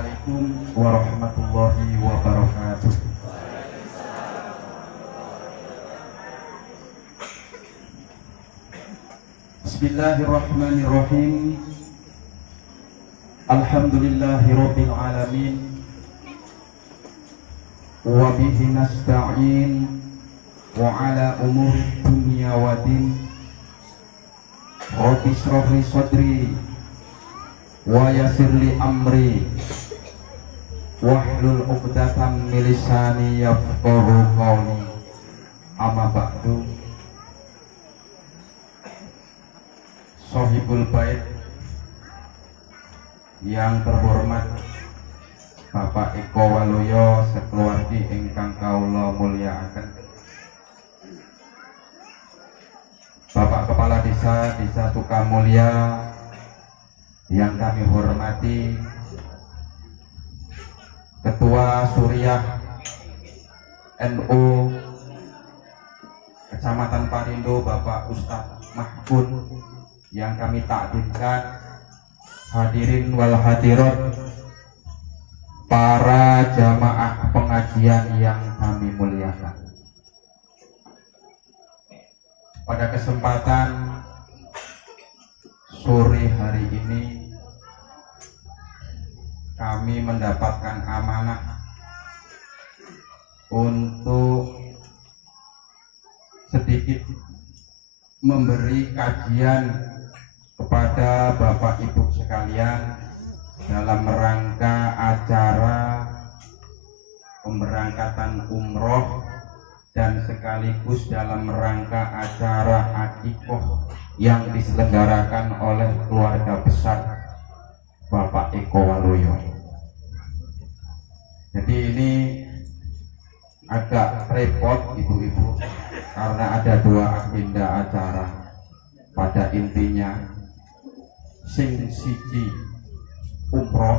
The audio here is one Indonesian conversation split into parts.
Assalamualaikum warahmatullahi wabarakatuh. Bismillahirrahmanirrahim. Alhamdulillahirabbil alamin. Wa bihi nasta'in wa ala umuri dunya wa din. Rabbi shrah li sadri wa yassir li amri wahlul 'uqdatam min lisani yafqahu qawli. Amma ba'du. Sohibul bait yang terhormat Bapak Eko Waluyo sekeluargi ingkang kawula mulyakaken, Bapak Kepala Desa Sukamulya yang kami hormati, Ketua Suriah NU Kecamatan Parindo Bapak Ustadz Mahfud yang kami takdimkan, hadirin wal hadirat, para jamaah pengajian yang kami muliakan. Pada kesempatan sore hari ini kami mendapatkan amanah untuk sedikit memberi kajian kepada Bapak Ibu sekalian dalam rangka acara pemberangkatan umroh dan sekaligus dalam rangka acara akikoh yang diselenggarakan oleh keluarga besar Bapak Eko Waluyo. Jadi ini agak repot ibu-ibu karena ada dua agenda acara. Pada intinya sing siji umroh,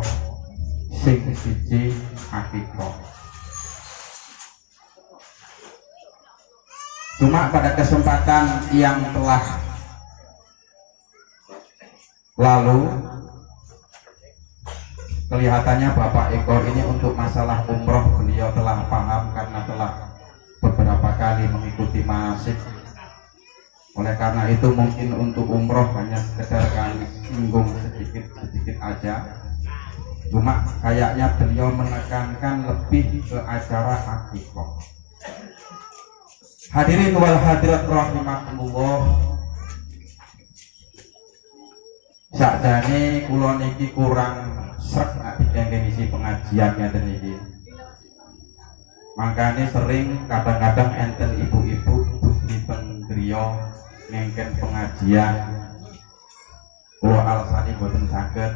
sing siji akikoh. Cuma pada kesempatan yang telah lalu kelihatannya Bapak Eko ini untuk masalah umroh beliau telah paham karena telah beberapa kali mengikuti manasik. Oleh karena itu mungkin untuk umroh hanya sekedar kami singgung sedikit aja. Cuma kayaknya beliau menekankan lebih ke acara akikoh. Hadirin wal hadirat rahimakumullah. Sakjane kula niki kurang srek nek ngisi pengajiannya ten iki. Makanya sering kadang-kadang enten ibu-ibu dipun griya ngengken pengajian, kula alasane boten saged.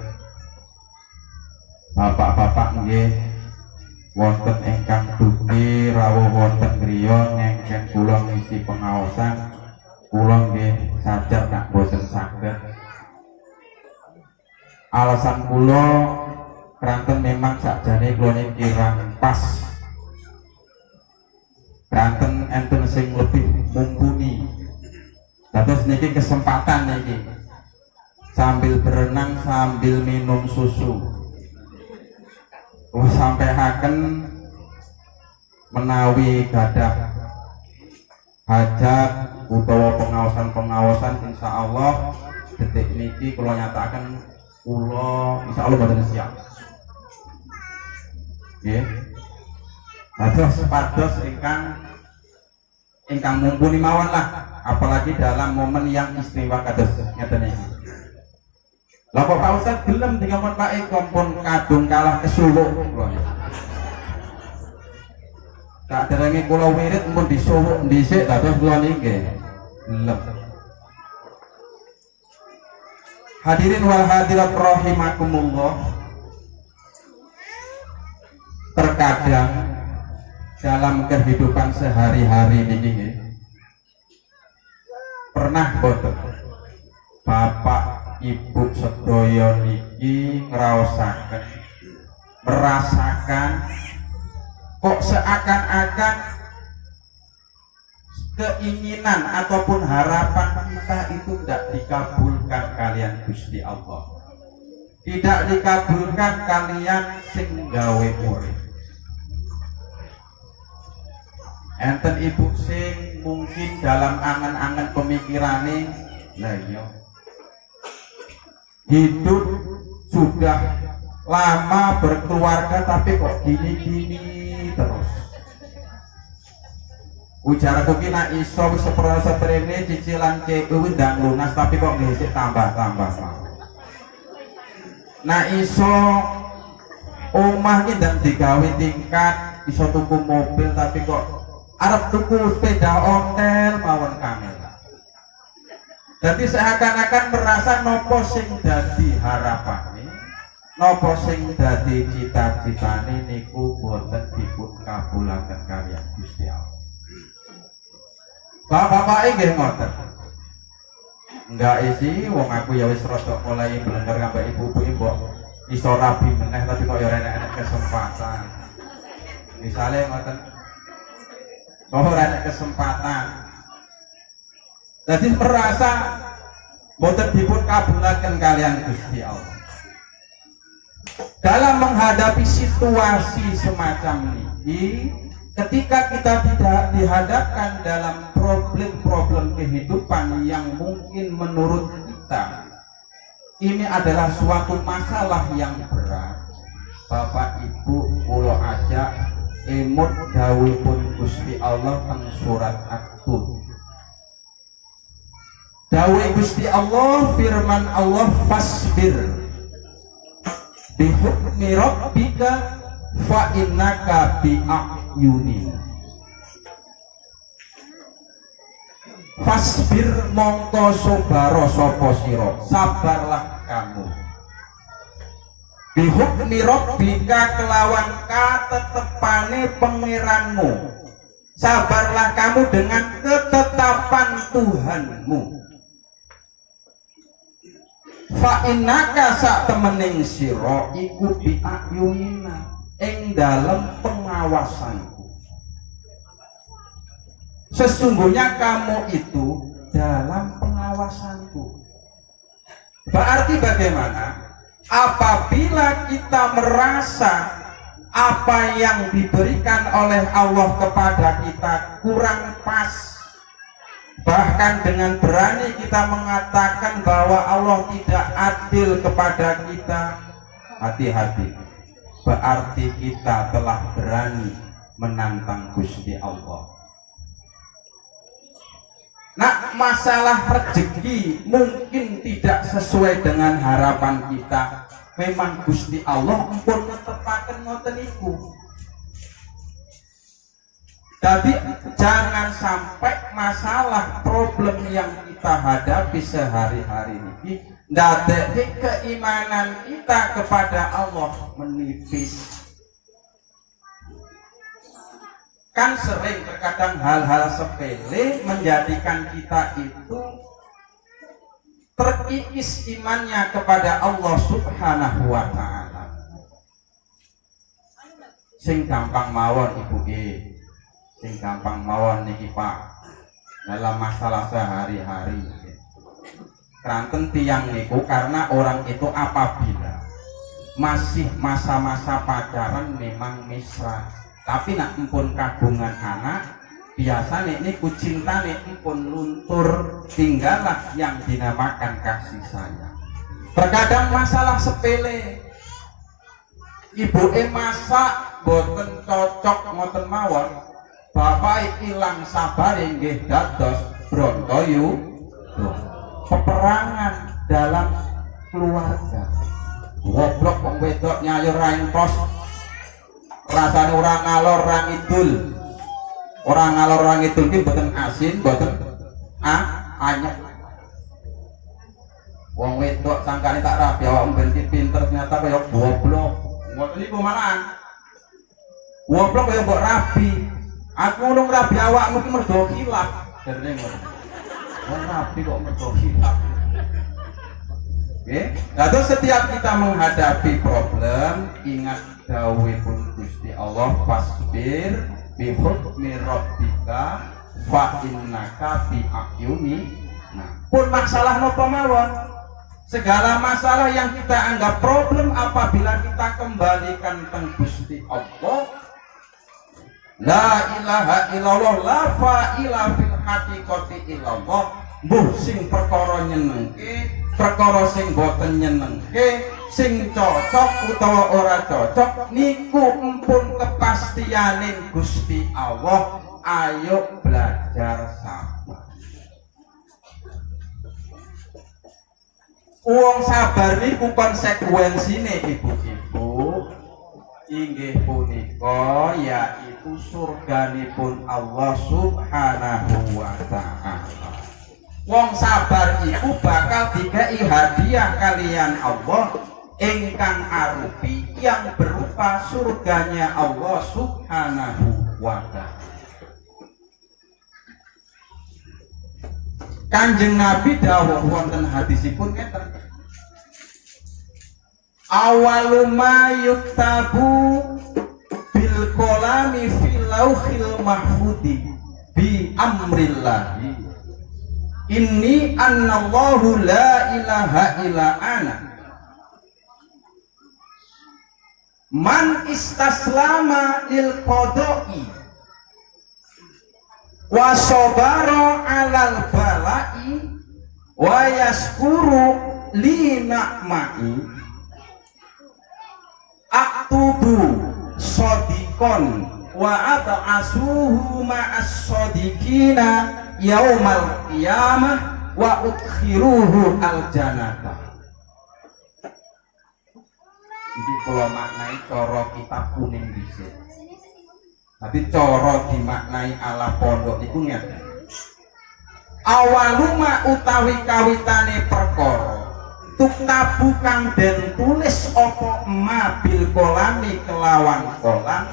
Bapak-bapak nggih wonten ingkang dugi rawuh wonten griya ngengken kula ngisi pengaosan, kula nggih sadar nek boten saged. Alasan kula kranten memang sakjane kula niki kirang pas. Kranten enten sing lebih mumpuni. Terus niki kesempatan niki sambil berenang sambil minum susu. Sampai haken menawi gadah hajat utawa pengawasan insya Allah detik niki kula nyatakan kula insya Allah boten siap. Nggih. Terus pados ingkang mumpuni mawon lah, apalagi dalam momen yang istimewa kados ngeten iki. Lah kok Pak Ustaz gelem dingapun Pak Eko pun kadung kalah kesuwuk kula. Tak derenge kula wirid pun disuwuk dhisik dados kula niki gelem. Hadirin wal hadirat rahimakumullah. Terkadang dalam kehidupan sehari-hari niki pernah boten Bapak Ibu sedaya niki merasakan kok seakan-akan keinginan ataupun harapan kita itu tidak dikabulkan kalian Gusti Allah. tidak dikabulkan kalian sing gawe urip. Enten ibu sing mungkin dalam angan-angan pemikirane, lah iya hidup sudah lama berkeluarga tapi kok gini-gini terus. Ujar aku ki nak iso seprene cicilan CU ndang lunas tapi kok ngisik tambah-tambah. Nak iso omah ki ndang digawe tingkat, iso tuku mobil tapi kok arep tuku sepeda ontel mawon kamera. Jadi seakan-akan merasa nopo sing dadi harapane, nopo sing dadi cita-citane niku boten dipun kabulaken kaliyan Gusti Allah. Bapak-bapak nggih ngoten. Enggak isi wong aku ya wis rada mulai blender kambek ibu-ibu mbok iso rabi meneh tapi kok ya enek kesempatan. Misale ngoten. Ora enek kesempatan. Jadi merasa boten dipun kabulaken kalian Gusti Allah. Dalam menghadapi situasi semacam ini, ketika kita tidak dihadapkan dalam problem-problem kehidupan yang mungkin menurut kita ini adalah suatu masalah yang berat, Bapak Ibu kula ajak emut dawuhipun Gusti Allah teng surat At-Tur. Dawuh Gusti Allah, firman Allah, fasbir bi hukmi rabbika fa innaka bi a'yunina. Fasbir mongko sobaro sapa sira, sabarlah kamu. Bi hukmi rabbika kelawan katetepane pangeranmu. Sabarlah kamu dengan ketetapan Tuhanmu. Fa innaka sak temening sira iku bi ayunina ing dalem pengawasanku. Sesungguhnya kamu itu dalam pengawasanku. Berarti bagaimana? Apabila kita merasa apa yang diberikan oleh Allah kepada kita kurang pas, bahkan dengan berani kita mengatakan bahwa Allah tidak adil kepada kita, hati-hati. Berarti kita telah berani menantang Gusti Allah. Nah, masalah rezeki mungkin tidak sesuai dengan harapan kita. Memang Gusti Allah pun netepaken ngoten iku. Tapi jangan sampai masalah problem yang kita hadapi sehari-hari ini ndadekake keimanan kita kepada Allah menipis. Kan sering terkadang hal-hal sepele menjadikan kita itu terkikis imannya kepada Allah Subhanahu wa ta'ala. Sing gampang mawon ibu sing gampang mawon niki Pak dalam masalah sehari-hari. Kranten tiang niku karena orang itu apabila masih masa-masa pacaran memang mesra. Tapi nak empun kagungan anak, biasanya ini cintane empun luntur, tinggallah yang dinamakan kasih sayang. Terkadang masalah sepele, ibu masak boten cocok ngoten mawon, bapak ilang sabar nggih dados bronto peperangan dalam keluarga. Goblok wong wedok nyayur raing pos. Rasane orang ngalor orang idul. Orang ngalor orang idul ki mboten asin, mboten anyep. Wong wedok sangkane tak rabi awak mben ki pinter ternyata kaya goblok. Ngoten niku malahan. Goblok kaya mbok rabi. Aku nung rabi awakmu ki mergo khilaf. Jarene ngoten. Wong rabi kok mergo khilaf. Oke, lalu setiap kita menghadapi problem, ingat dawuhipun Gusti Allah, fasbir bi hukmi rabbika fa innaka bi ayuni. Nah, pun masalah napa mawon, Segala masalah yang kita anggap problem, apabila kita kembalikan ke Gusti Allah, la ilaha illallah, la fa'ila fil haqiqati illallah, mbuh sing perkara nyenengke, perkara sing boten nyenengke, sing cocok utawa ora cocok, niku empun kepastianing Gusti Allah. Ayo belajar sabar. Wong sabar niku konsekuensine ibu-ibu inggih punika yaitu surganipun Allah Subhanahu wa ta'ala. Wong sabar iku bakal dikai hadiah kalian Allah ingkang arupi yang berupa surganya Allah Subhanahu wa ta'ala. Kanjeng Nabi dawuh wonten hadisipun ngeten, awalu ma yuktabu bil qalami fil lauhil mahfudi bi amrillahi inni annallahu la ilaha illa ana man istaslama lil qada'i wa sobaro alal balai wa yaskuru li na'mai aktubu sodikon wa ata'asuhu ma'as sodikina yaumal qiyamah wa ukhiruhu al janata. Ini kalau maknai coro kitab kuning disini. Tapi coro dimaknai ala pondok iku ngeten. Awaluma utawi kawitane perkara tuktabu kang den tulis apa ma bil kolami kelawan kolam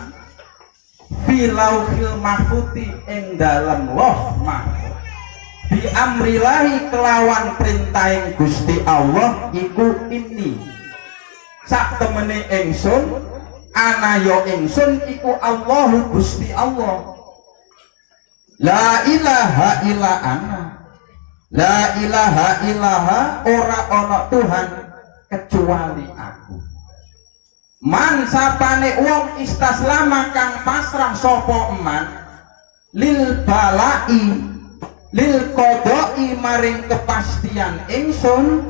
filauhil mahfuti ing dalem loh mahfud bi amrilahi kelawan perintahing Gusti Allah iku ini sak temene ingsun ana yo ingsun iku Allahu Gusti Allah. La ilaha illa ana. La ilaha illaha, ora ana Tuhan kecuali aku. Man sapane wong istaslama kang pasrah sapa eman lil balai lil qada'i maring kepastian ingsun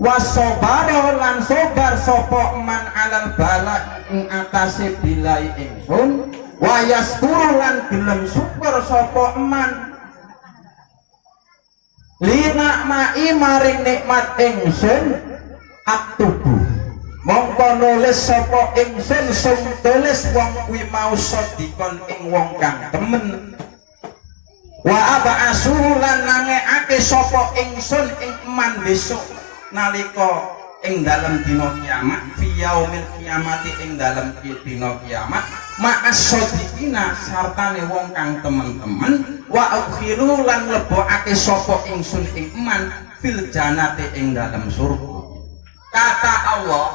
wasobaro lan sobar sopo eman alal bala ing atase bilai ingsun wayaskuru lan gelem syukur sopo eman lina ma'i maring nikmat ingsun aktubu mongko nulis sopo ingsun sing tulis wong kuwi mau sodikon ing wong kang temen wa aba asulan nangeake sopo ingsun ing eman besok nalika ing dalam dina kiamat fi yaumil kiamati ing dalam dina kiamat ma'as sodikina sartane wong kang temen-temen wa ukhiru lan lebokake sapa ingsun ing eman fil janati ing dalam surga. Kata Allah,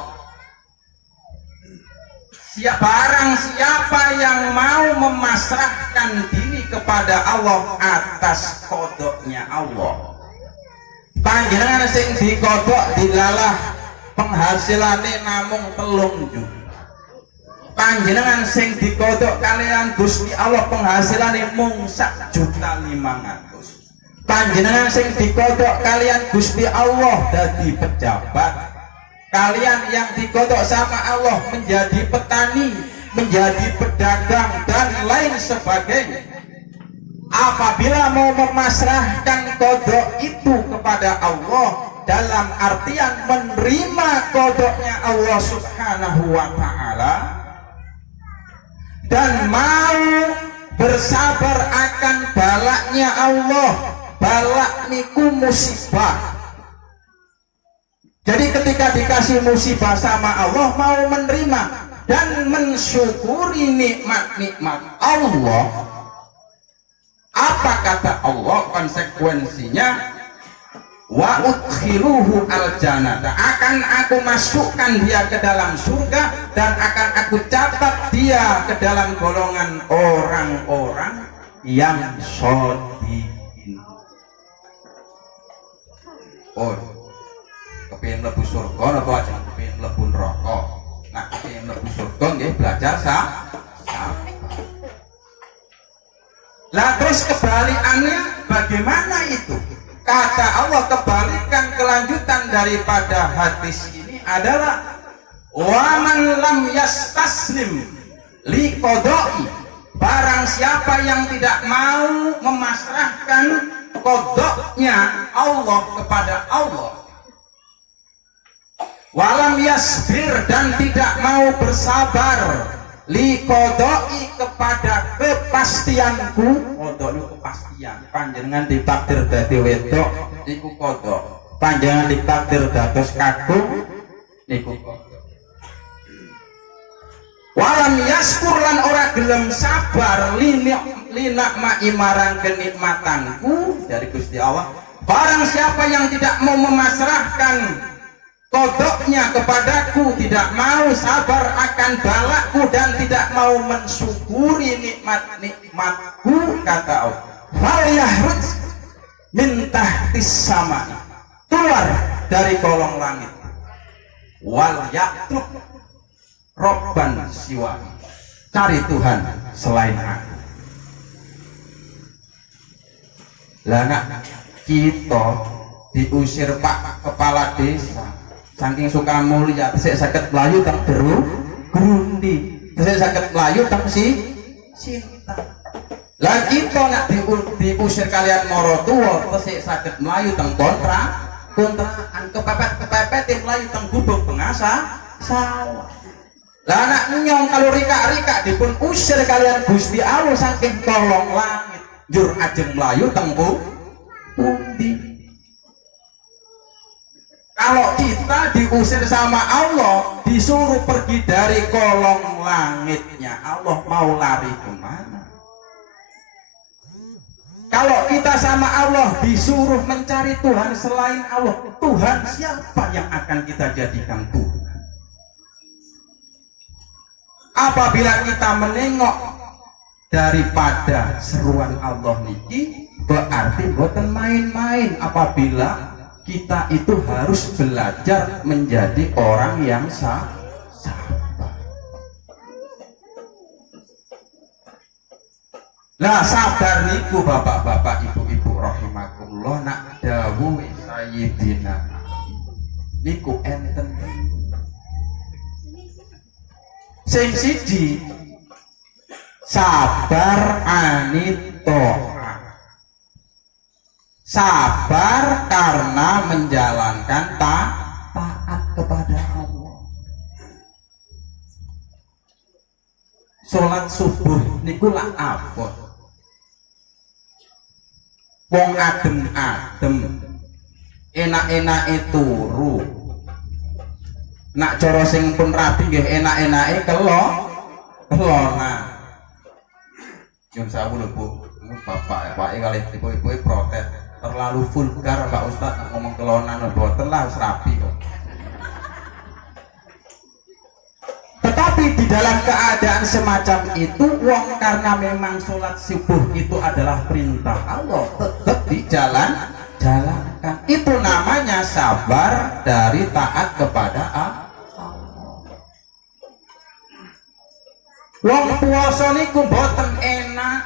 barang siapa yang mau memasrahkan diri kepada Allah atas kodoknya Allah, panjenengan sing dikodok dilalah penghasilannya namung 3 juta. Panjenengan sing dikodok kalian Gusti Allah penghasilannya mung 1.500.000. Panjenengan sing dikodok kalian Gusti Allah dadi pejabat. Kalian yang dikodok sama Allah menjadi petani, menjadi pedagang dan lain sebagainya. Apabila mau memasrahkan kodok itu kepada Allah dalam artian menerima kodoknya Allah Subhanahu wa ta'ala dan mau bersabar akan balaknya Allah, balak niku musibah. Jadi ketika dikasih musibah sama Allah mau menerima dan mensyukuri nikmat-nikmat Allah. Apa kata Allah konsekuensinya? Wa udkhiluhu al-jannata, akan aku masukkan dia ke dalam surga dan akan aku catat dia ke dalam golongan orang-orang yang shodikin. Oh, kepengin mlebu surga napa ajeng kepengin mlebu neraka. Nah, kepengin mlebu surga nggih belajar sabar. Lah terus kebalikannya bagaimana itu? Kata Allah, kebalikan kelanjutan daripada hadis ini adalah wa man lam yastaslim li qada'i, barang siapa yang tidak mau memasrahkan qada'nya Allah kepada Allah, walam yasbir, dan tidak mau bersabar li qada'i, kepada kepastianku. Qada niku kepastian, panjenengan ditakdir dadi wedok niku qada, panjenengan ditakdir dados kakung niku qada. Walam yaskur, lan ora gelem sabar linak marang kenikmatanku dari Gusti Allah, barang siapa yang tidak mau memasrahkan kodoknya kepadaku, tidak mau sabar akan balakku, dan tidak mau mensyukuri nikmat-nikmatku, kata Allah, fal yahruj min tahtis sama, keluar dari kolong langit, wal yatlub robban siwa, cari Tuhan selain aku. Lah nak kita diusir Pak Kepala Desa saking suka mulia, tesik saged mlayu teng Grundi, tesik saged mlayu teng Sinta. Lah kita nak diusir kalian maratuwa, tesik saged mlayu teng kontrakan, kepepet mlayu teng gubuk pengasa sawah. Lah anak nyong kalau rika-rika dipun usir kalian Gusti Allah saking kolong langit, jur ajeng mlayu teng pundi. Kalau kita diusir sama Allah, disuruh pergi dari kolong langitnya Allah, mau lari kemana? Kalau kita sama Allah disuruh mencari Tuhan selain Allah, Tuhan siapa yang akan kita jadikan Tuhan? Apabila kita menengok daripada seruan Allah niki, berarti boten main-main. Apabila kita itu harus belajar menjadi orang yang sabar. Nah, sabar niku bapak-bapak, ibu-ibu rahimakumullah, nak dawuh Sayyidina niku enten. Sing siji sabar anito, sabar karena menjalankan taat kepada Allah. Sholat subuh niku lak abot, wong adem-adem, enak-enake turu. Nak cara sing pun rapi nggih enak-enake kelona. Nyun sawu lho Bu, bapak kalih ibu-ibu protes. Terlalu vulgar Pak Ustaz ngomong kelonan, boten lah, wis rapi kok. Tetapi di dalam keadaan semacam itu, wong karena memang sholat subuh itu adalah perintah Allah, tetap dijalankan. Itu namanya sabar dari taat kepada Allah. Wong puasa niku boten enak,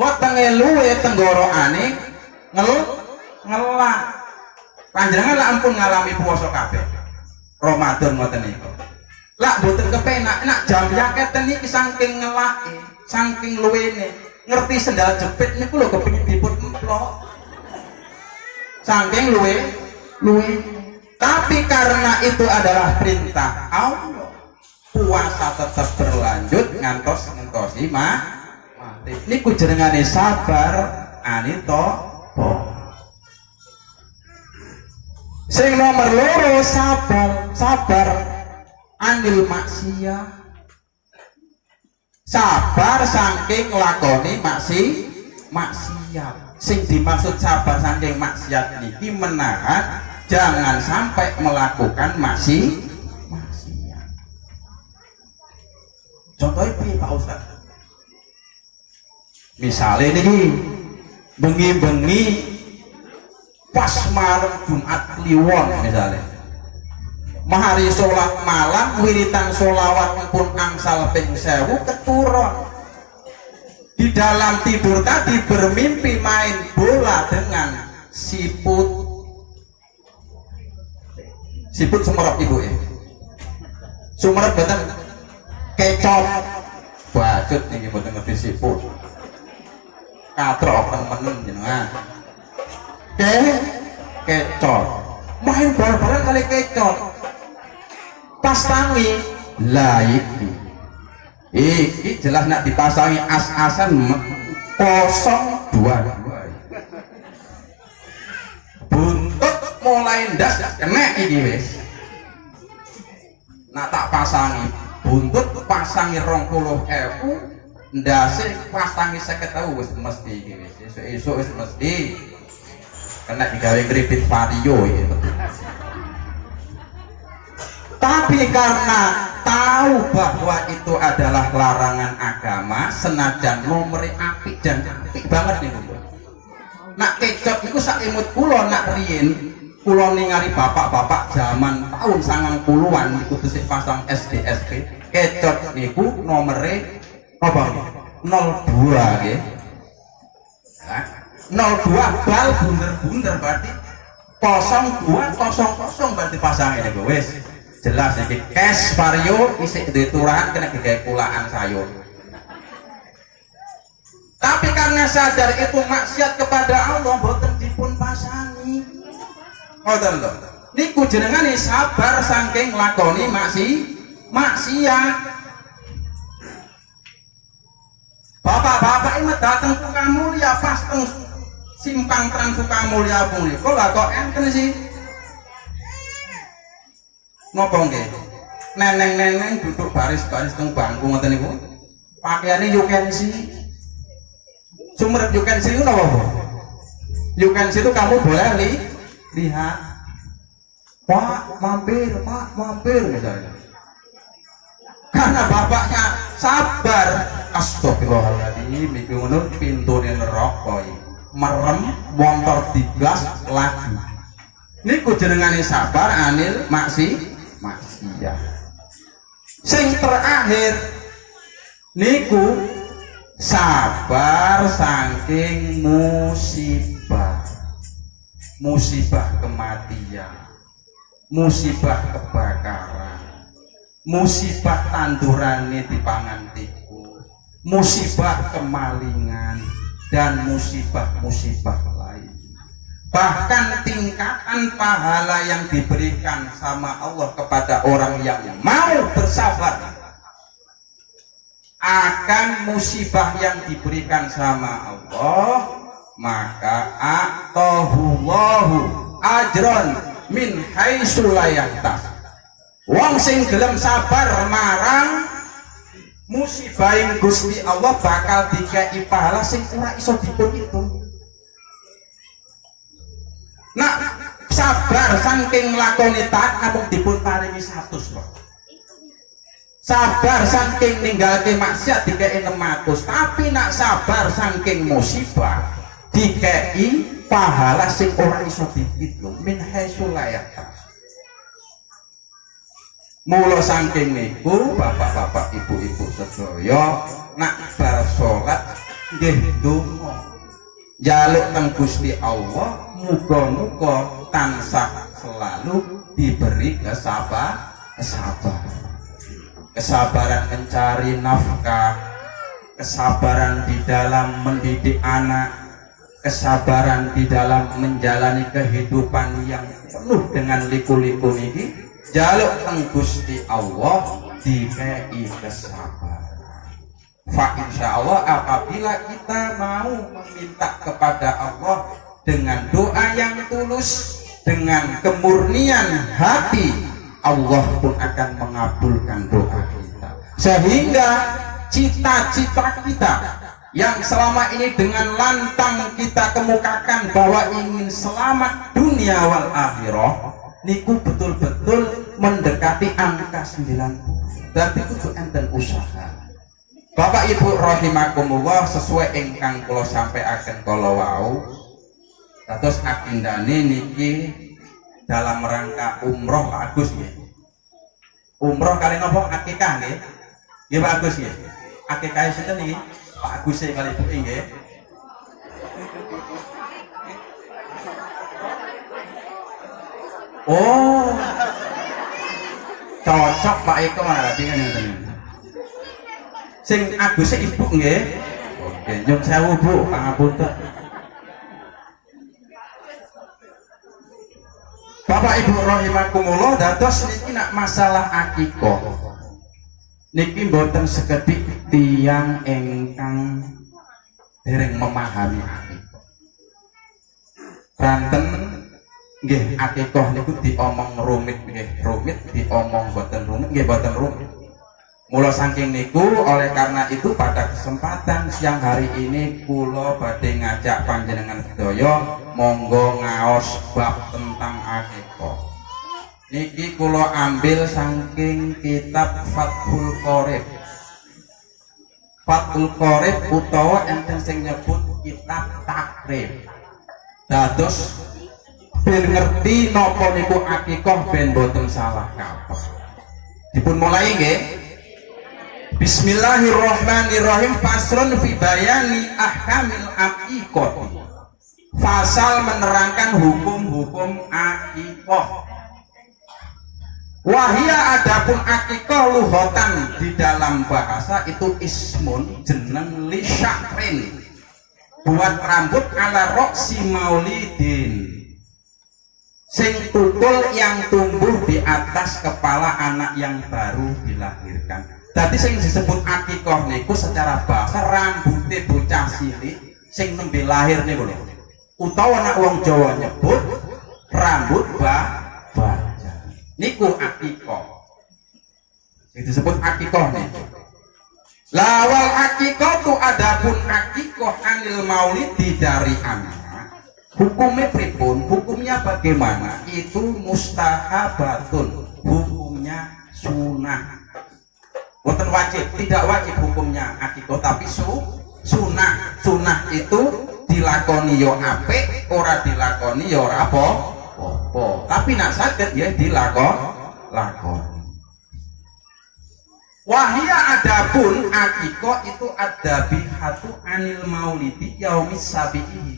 wetenge luwe tenggorokane ngelak. Panjenengan lah ampun ngalami puasa kabeh Ramadan ngoten niku. Lak boten kepenak, nak jam yaketen niki saking ngelake, saking luwene. Ngerti sendal jepit niku lho kepengin dipun emplok. Saking luwe. Tapi karena itu adalah perintah Allah, puasa tetap berlanjut ngantos-ngantosi mati. Niku jenengane sabar anito po. Sing nomor loro sabar anil maksiat. Sabar saking lakoni maksiat. Sing dimaksud sabar saking maksiat niki menahan jangan sampai melakukan maksiat. Contohnya piye Pak Ustaz? Misalnya niki bengi-bengi pas malam Jumat Kliwon misalnya mahari sholat malam wiritan sholawat pun angsal ping 1000 keturun. Di dalam tidur tadi bermimpi main bola dengan siput sumerep ibu ya, sumerep betul kecop bajut nih betul ngerti siput katrok temen jenengan kecop main bal-balan kali kecop pas tangi lah iki jelas nak dipasangi as-asan 022 buntut mulai ndas kena iki wis nak tak pasangi buntut pasangi 20.000 ndase pasangi 50.000 wis mesti iki wis esuk wis mesti kena digawe kripit vario iki. Tapi karena tahu bahwa itu adalah larangan agama, senajan nomor apik dan apik banget nih Bu. Nak kecot itu sak imut kula nak riyin kula ningali bapak-bapak zaman tahun 90-an niku tesih pasang SD SP. Kecot niku nomere apa? 02 nggih. Nah, 02 bal bunder-bunder berarti 0200 berarti pasang ini wis. Jelas iki cash vario isih duwe turahan kena digawe kulaan sayur. Tapi karena sadar itu maksiat kepada Allah boten dipun pasangi. Ngoten lho. Niku jenengane sabar saking lakoni maksiat. Bapak-bapak ini datang Sukamulya pas teng simpang Trans Sukamulya punika lha kok enten sih. Ngopo nggih? Neneng-neneng duduk baris-baris teng bangku ngoten niku. Pakaiane yukensi. Sumerep yukensi itu napa, Bu? Yukensi itu kamu boleh lihat. Pak, mampir misalnya. Karena bapaknya sabar. Astagfirullahaladzim, iki ngono pintune neraka iki. Merem montor digas lagi. Niku jenengane sabar anil maksiat. Sing terakhir niku sabar saking musibah kematian, musibah kebakaran, musibah tandurane dipangan tikus, musibah kemalingan dan musibah-musibah lain. Bahkan tingkatan pahala yang diberikan sama Allah kepada orang yang mau bersabar akan musibah yang diberikan sama Allah, maka atahullahu ajron min haitsu la yahtasib. Wong sing gelem sabar marang musibah Gusti Allah bakal dikai pahala sing ora iso dipun hitung. Nah, sabar saking lakoni taat namung dipun paringi 100 kok. Sabar saking ninggalke maksiat dikei 600, tapi nak sabar saking musibah dikei pahala sing ora iso dihitung min haitsu la yahtasib. Mula saking niku bapak-bapak ibu-ibu sedaya nak bar salat nggih ndonga njaluk teng Gusti Allah muga-muga tansah selalu diberi kesabaran mencari nafkah, kesabaran di dalam mendidik anak, kesabaran di dalam menjalani kehidupan yang penuh dengan liku-liku niki jaluk teng Gusti Allah dikei kesabaran. Fa insyaallah apabila kita mau meminta kepada Allah dengan doa yang tulus, dengan kemurnian hati, Allah pun akan mengabulkan doa kita. Sehingga cita-cita kita yang selama ini dengan lantang kita kemukakan bahwa ingin selamat dunia wal akhirah niku betul-betul mendekati angka 90. Tapi kudu enten usaha. Bapak Ibu rahimakumullah, sesuai ingkang kula sampaikan kala wau, Terus agindane niki dalam rangka umroh Pak Agus nggih. Umroh kali napa akikah nggih? Nggih Pak Agus nggih. Akikah sinten niki? Pak Agus kali ibu nggih. Oh. Cocok Pak Eko berarti kan ngoten. Sing Agus ibu nggih. Oke, nyun sewu Bu, pangapunten. Bapak Ibu rahimakumullah, dados niki nak masalah akikoh. Niki mboten sekedhik tiyang ingkang dereng memahami akikoh. Ranten nggih akikoh niku diomong rumit nggih, rumit diomong boten rumit nggih boten rumit. Mula saking niku, oleh karena itu pada kesempatan siang hari ini kula badhe ngajak panjenengan sedaya monggo ngaos bab tentang akikoh. Niki kula ambil saking kitab Fathul Qorib. Fathul Qorib utawa enten sing nyebut kitab takrib. Dados ben ngerti napa niku akikoh ben boten salah kaprah. Dipun mulai nggih. Bismillahirrahmanirrahim. Faslun fi bayani ahkamil aqiqah. Fasal menerangkan hukum-hukum akikoh. Wahia adapun akikoh luhotan di dalam bahasa itu ismun jeneng li syakrin, buat rambut ala roksi maulidin, sing tukul yang tumbuh di atas kepala anak yang baru dilahirkan. Jadi sing disebut akikoh niku secara bahasa rambutnya bocah cilik sing nembe lahir niku lho. Utawa nek wong Jawa nyebut rambut baja. Niku akikoh. Sing disebut akikoh niku. Lawal akikoh tu adapun akikoh anil maulidi dari anak. Hukumnya pripun? Hukumnya bagaimana? Itu mustahabatun. Hukumnya sunah. Bukan wajib, tidak wajib hukumnya akikoh, tapi sunah. Sunah itu dilakoni yo apik, ora dilakoni yo ora apa. Tapi nak saged ya dilakoni. Wahia adapun akikoh itu adabihatu anil maulidi yaumis sabihi.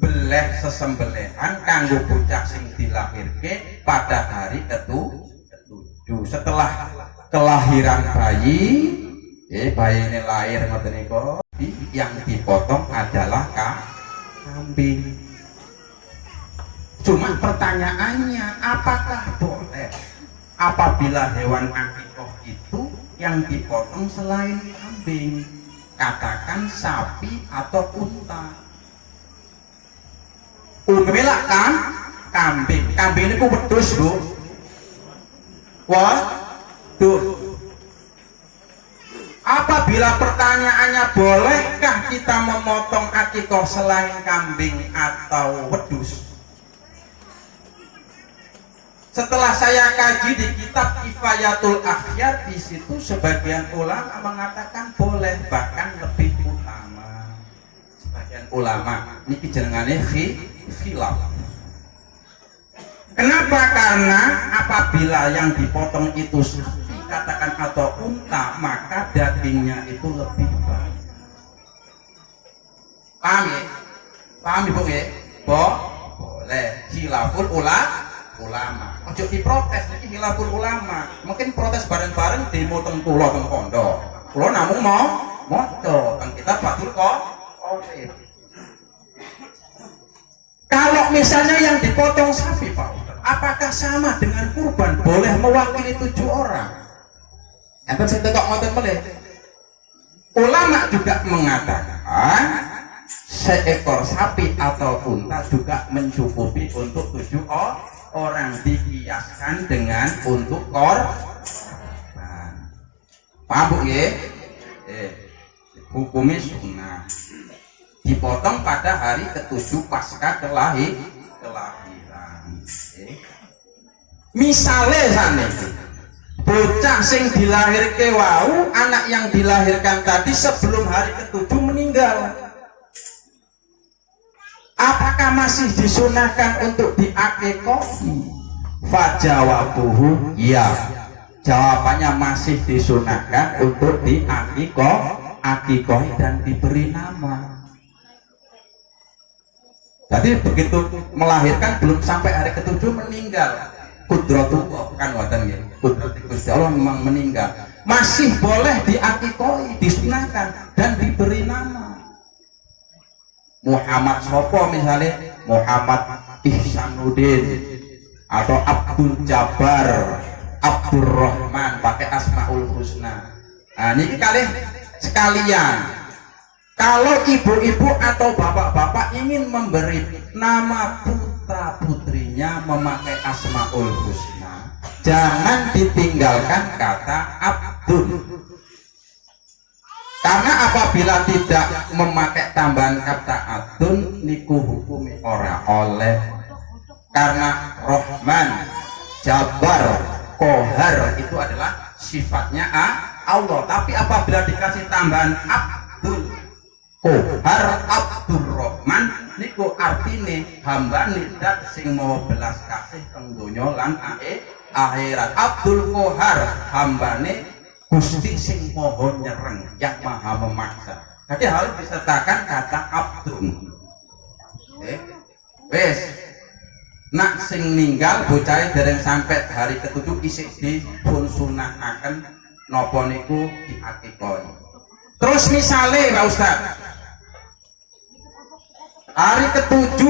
Beleh sesembelihan kanggo bocah sing dilahirke pada hari ketujuh setelah kelahiran bayi, bayi ini lahir ngoten niku, yang dipotong adalah kambing. Cuma pertanyaannya, apakah boleh apabila hewan akikoh itu yang dipotong selain kambing, katakan sapi atau unta? Umumnya kan kambing ini ku wedhus Bu. Wah. Apabila pertanyaannya bolehkah kita memotong akikoh selain kambing atau wedhus? Setelah saya kaji di kitab Kifayatul Akhyar, di situ sebagian ulama mengatakan boleh, bahkan lebih utama. Sebagian ulama ini jenengane khilaf. Kenapa? Karena apabila yang dipotong itu sapi katakan atau unta, maka dagingnya itu lebih baik. Paham ya? Paham Ibu ya? Boleh. Khilaful ulama. Ojo diprotes iki khilaful ulama. Mungkin protes bareng-bareng demo teng kula teng pondok. Kula namung mau maca teng kitab Fathul Qorib. Kalau misalnya yang dipotong sapi Pak Ustaz, apakah sama dengan kurban? Boleh mewakili 7 orang? Enten saya tekok ngoten melih. Ulama juga mengatakan seekor sapi atau unta juga mencukupi untuk 7 orang, dikiaskan dengan untuk korban. Paham Bu ya? Hukumnya sunnah. Dipotong pada hari ke-7 pasca kelahiran. Misalnya sana bocah sing dilahirke wau, anak yang dilahirkan tadi sebelum hari ke-7 meninggal. apakah masih disunahkan untuk diakikohi? Fajawabuhu ya, jawabannya masih disunahkan untuk diakikohi dan diberi nama. Jadi begitu melahirkan belum sampai hari ke-7 meninggal. Kudratullah kan watan ya. Kudrat Gusti Allah memang meninggal. Masih boleh diakikoi, disunahkan dan diberi nama. Muhammad Sopo misalnya, Muhammad Ihsanuddin atau Abdul Jabbar, Abdul Rahman, pakai Asmaul Husna. Nah, ini kalian sekalian. Kalau ibu-ibu atau bapak-bapak ingin memberi nama putra putrinya memakai Asmaul Husna, jangan ditinggalkan kata Abdul. Karena apabila tidak memakai tambahan kata Abdul, niku hukumi ora oleh. Karena Rahman, Jabbar, Qahar itu adalah sifatnya Allah. Tapi apabila dikasih tambahan Abdul, Qahar, Abdurrahman niku artine hamba nidat sing mau belas kasih teng donya lan akhirat. Abdul Qahar hambane Gusti sing moho nyereng yang maha memaksa. Jadi harus disertakan kata Abdul. Wes nak sing ninggal bocah dereng sampai hari ke-7 isih dipun sunahaken napa niku diakikoi. Terus misalnya Pak Ustaz, hari ke-7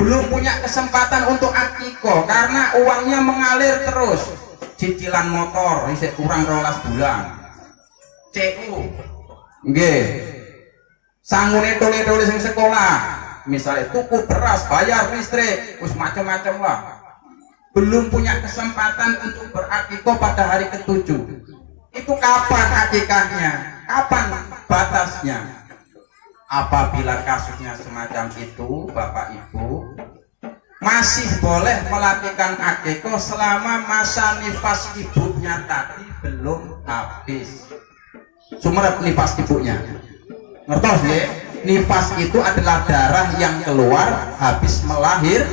belum punya kesempatan untuk akikoh karena uangnya mengalir terus. Cicilan motor isih kurang 12 bulan. CU. Nggih. Sangune tole-tole sing sekolah. Misalnya tuku beras, bayar listrik, terus macam-macam lah. Belum punya kesempatan untuk berakikoh pada hari ke-7. Itu kapan akikahnya? Kapan batasnya? Apabila kasusnya semacam itu, Bapak Ibu masih boleh melakukan akikoh selama masa nifas ibunya tadi belum habis. Sumerep nifas ibunya. Ngertos ya? Nifas itu adalah darah yang keluar habis melahirkan.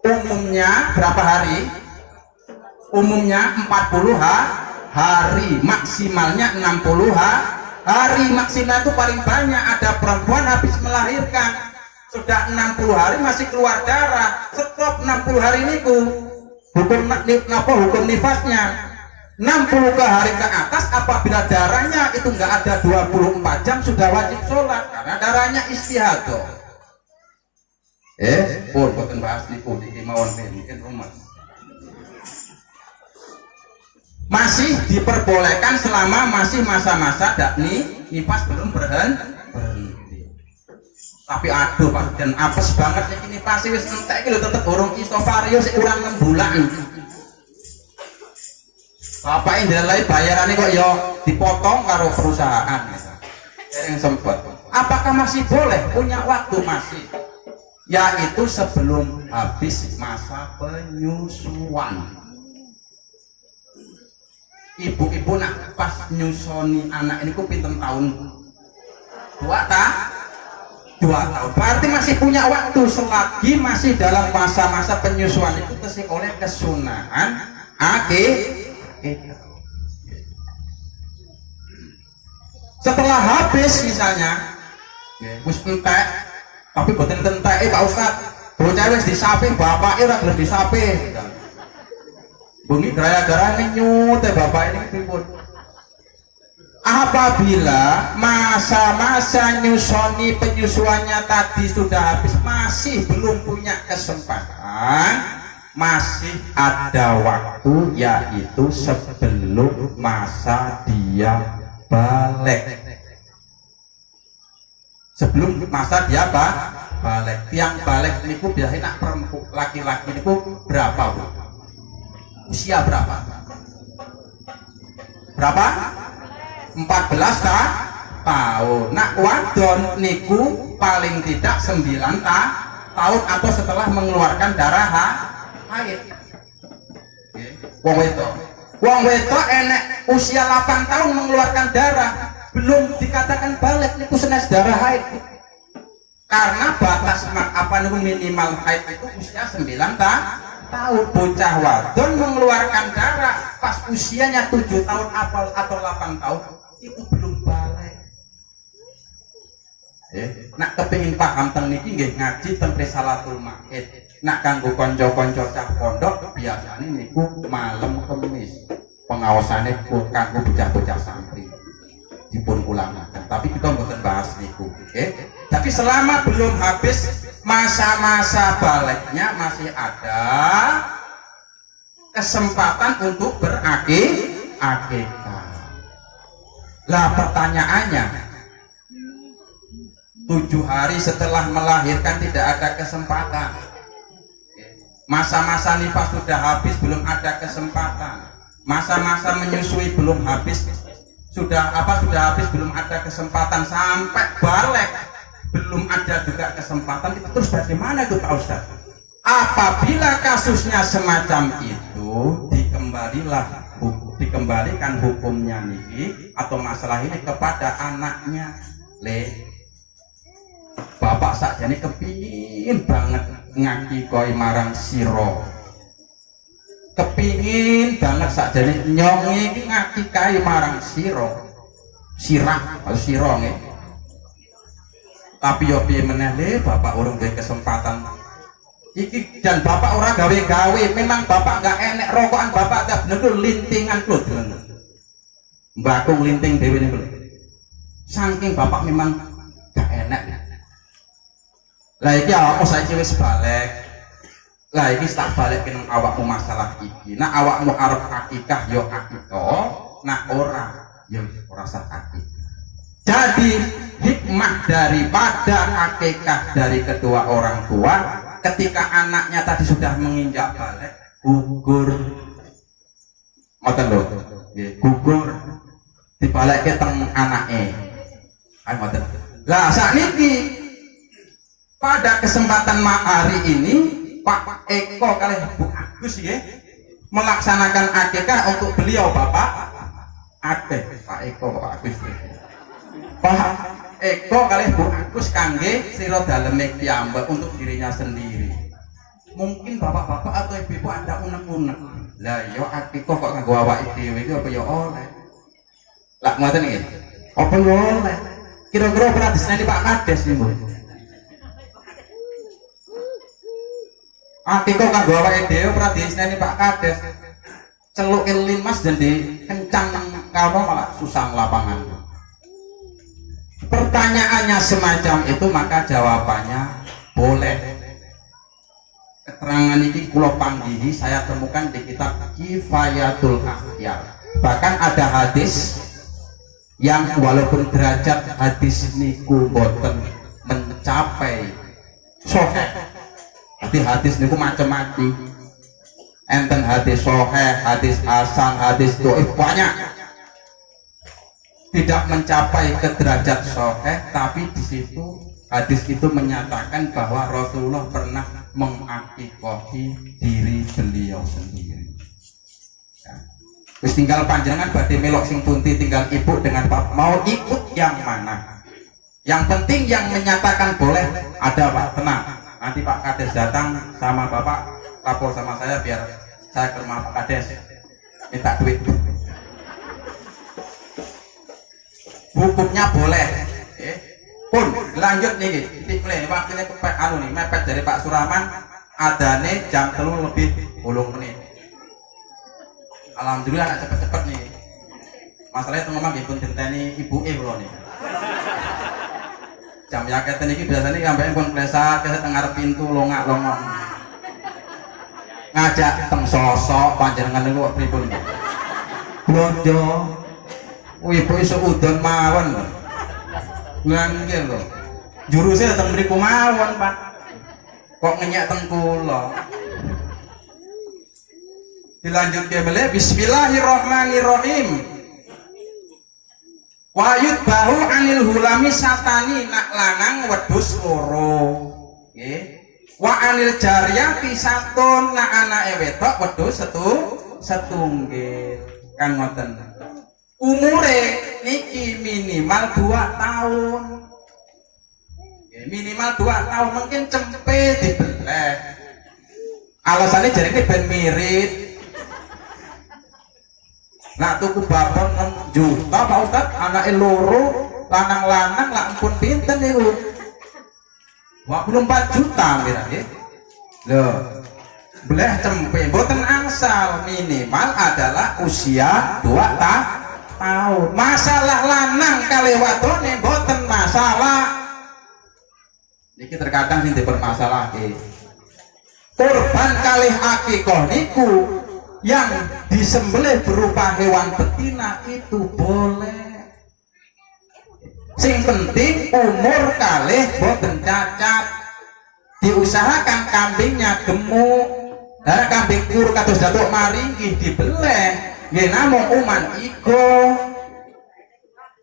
Umumnya berapa hari? Umumnya 40 hari, maksimalnya 60 hari. Maksimal itu paling banyak. Ada perempuan habis melahirkan sudah 60 hari masih keluar darah, stop 60 hari niku. Hukum nifasnya 60 ke hari ke atas, apabila darahnya itu enggak ada 24 jam sudah wajib sholat karena darahnya istihadah. Pun boten bahas niku iki mawon mungkin rumah. Masih diperbolehkan selama masih masa-masa nifas belum berhenti. Tapi aduh Pak, dan apes banget ini pasti wis entek iki lho tetep urung iso vario sik kurang 6 bulan. Bapak indalai bayarannya kok ya dipotong karo perusahaan yang sempat. Apakah masih boleh? Punya waktu masih, yaitu sebelum habis masa penyusuan. Ibu-ibu nak pas nyusoni anak ini ku pinten tahun? 2 tahun. Berarti masih punya waktu selagi masih dalam masa-masa penyusuan itu tesih oleh kesunahan setelah habis misalnya wis entek tapi boten entek Pak Ustad bocah wis disapi bapak ora gelem disapi bengi gara-gara nyut bapak ini pripun. Apabila masa-masa nyusoni penyusuannya tadi sudah habis masih belum punya kesempatan, masih ada waktu, yaitu sebelum masa dia balik. Sebelum masa dia balik. Yang balik niku biasanya nak perempuan laki-laki niku berapa Bu? Usia berapa? 14 tahun. Nak wadon niku paling tidak 9 tahun atau setelah mengeluarkan darah haid. Wong wedok enek usia 8 tahun mengeluarkan darah belum dikatakan balik niku senes darah haid. Karena batas minimal haid itu usia 9 tahun. Bocah wadon mengeluarkan darah pas usianya 7 tahun atau 8 tahun itu belum balik. Nak kepengin paham teng niki nggih ngaji teng Risalatul Maid. Nak kanggo kanca-kanca cah pondok biasane niku malam Kamis. Pengawasannya kanggo bocah-bocah santri. Dipun ulamakan. Tapi kita mboten bahas niku, Tapi selama belum habis masa-masa baliknya masih ada kesempatan untuk berakikah. Lah pertanyaannya, 7 hari setelah melahirkan tidak ada kesempatan. Masa-masa nifas sudah habis belum ada kesempatan. Masa-masa menyusui belum habis sudah habis belum ada kesempatan, sampai balik belum ada juga kesempatan. Itu terus bagaimana itu Pak Ustaz? Apabila kasusnya semacam itu dikembalikan hukumnya niki atau masalah ini kepada anaknya. Bapak sakjane kepingin banget ngakikoi marang siro, kepingin banget sakjane nyongi ngakikai marang sirah atau siro nggih. Tapi yo piye meneh bapak urung duwe kesempatan iki, dan bapak ora gawe-gawe. Memang bapak nggak enek rokokan, bapak tak bener lintingan lho deleng. Mbakku linting dhewe niku. Saking bapak memang gak enek. Lah iki awakmu saiki wis balik. Lah iki tak balik nang awakmu masalah iki. Nah awakmu arep akikah yo akikah, nah ora yo ora sah akikah. Jadi hikmah daripada akikah dari kedua orang tua, ketika anaknya tadi sudah menginjak balik, gugur. Ngoten lho. Nggih, gugur dibalekke teng anake. Ayo ngoten. Lah sakniki pada kesempatan hari ini Pak Eko kali Bu Agus melaksanakan akikah untuk beliau Bapak Pak Eko Pak Agus. Pak Eko kali Bu Agus kangge sira daleme piyambak untuk dirinya sendiri. Mungkin bapak-bapak atau ibu-ibu ada unek-unek. Lah yo akikah kok kanggo awake dhewe iki apa ya oleh. Lah ngoten nggih. Apa ya oleh? Kira-kira pernah diseni Pak Kades niku. Akikah kanggo awake dhewe ora diseni Pak Kades. Celuk limas dan dikencang kalau malah susah lapangan. Pertanyaannya semacam itu, maka jawabannya boleh. Keterangan ini kula panggihi saya temukan di kitab Kifayatul Akhyar. Bahkan ada hadis yang walaupun derajat hadis niku boten mencapai sahih. Tapi hadis niku macam-macam. Enten hadis sahih, hadis hasan, hadis dhaif, banyak. Tidak mencapai ke derajat sahih, tapi di situ hadis itu menyatakan bahwa Rasulullah pernah mengakikohi diri beliau sendiri. Ya. Terus tinggal panjenengan badhe melok sing pundi, tinggal ibu dengan bapak mau ikut yang mana. Yang penting yang menyatakan boleh ada Pak, tenang. Nanti Pak Kades datang sama bapak lapor sama saya biar saya ke rumah Pak Kades minta duit. Hukumnya boleh. Pun lanjut nih, titik mulai waktunya kepek nih mepet dari Pak Suraman adane jam 3 lebih 10 menit. Alhamdulillah anak cepet-cepet nih. Masalahnya teman nggih pun dinteni ibuke kula nih. Jam yaketen iki biasanya sampai pun plesat ke tengah pintu longak-longok. Ngajak teng sosok panjenengan niku pripun? Blonjo. Ibu iso udon mawon lho. Lah nggih lho. Juruse teng mriku mawon, Pak. Kok ngenyek teng kula. Dilanjutke meleh bismillahirrahmanirrahim. Wa yudbahu anil hulami satani, nak lanang wedhus loro. Nggih. Wa anil jariyati satun, nak anake wedok wedhus setunggil. Kan ngoten. Umure niki minimal 2 tahun. Minimal 2 tahun mungkin cempe dibeleh. Alasannya jadi ini ben mirip. Nak tuku babon 6 juta Pak Ustad, anaknya loro, lanang-lanang lah ampun pinten niku. 24 juta mira nggih. Loh. Beleh cempe mboten angsal, minimal adalah usia 2 tahun. Masalah lanang kali wadone mboten masalah. Niki terkadang sing dipermasalahke. Kurban kalih akikoh niku yang disembelih berupa hewan betina itu boleh. Sing penting umur kalih boten cacat. Diusahakan kambingnya gemuk. Nah, kambing kur kados datuk maringgi dibeleh. Nggih namung uman igo.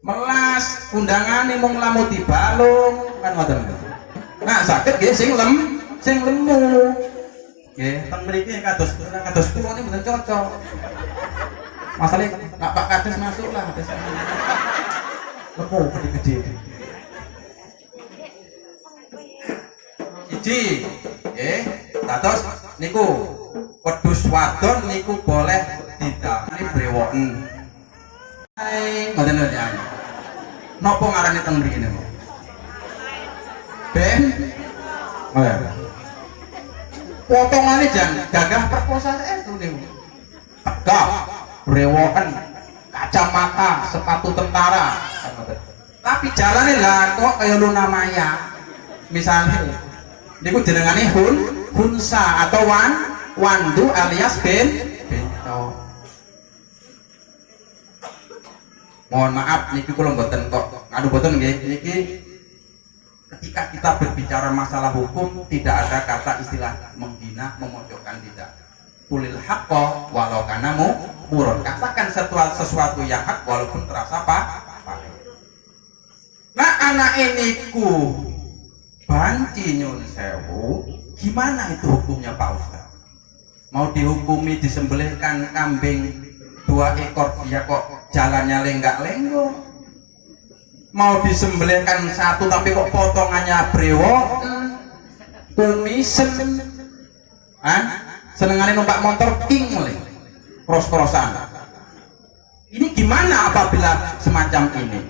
Melas undangane mung lamu dibalung kan ngoten. Nah, sakit nggih sing lemu. Nggih, teng mriki kados kula niku mboten cocok. Masalahnya nak Pak Kades masuk lah, kades. Lemu gede-gede. Iji, nggih, dados niku wedhus wadon niku boleh didamel brewoken. Hai, ngoten lho ya. Napa ngarane teng mriki niku? Ben. Potongane jan gagah perkosa itu niku. Tegak, brewoken, kacamata, sepatu tentara. Tapi jalannya lah kok kaya Luna Maya. Misalnya niku jenengane hunsa atau wandu alias bento. Mohon maaf niki kula mboten kok aduh mboten nggih niki ketika kita berbicara masalah hukum tidak ada kata istilah menghina, memojokkan, tidak. Kulil haqqo walau kana murun. Katakan sesuatu yang hak walaupun terasa pahit. Nah anak ini ku banci nyun sewu, gimana itu hukumnya Pak Ustaz? Mau dihukumi disembelihkan kambing 2 ekor dia kok jalannya lenggak-lenggok? Mau disembelihkan 1 tapi kok potongannya brewok, kumisen, senengane numpak motor king mulai cross-crossan. Ini gimana apabila semacam ini?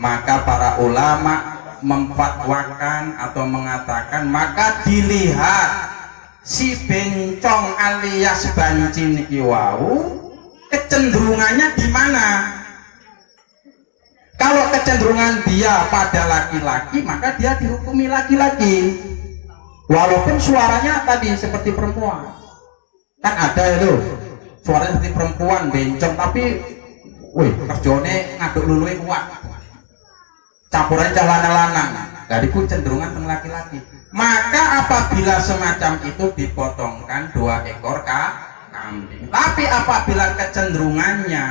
Maka para ulama memfatwakan atau mengatakan maka dilihat si bencong alias banci niki wau kecenderungannya di mana. Kalau kecenderungan dia pada laki-laki maka dia dihukumi laki-laki walaupun suaranya tadi seperti perempuan. Kan ada itu suaranya seperti perempuan bencong tapi wih kerjone ngaduk luluhe kuat, campurannya cah lanang-lanang, jadi ku cenderungan teng laki-laki. Maka apabila semacam itu dipotongkan 2 ekor kambing, tapi apabila kecenderungannya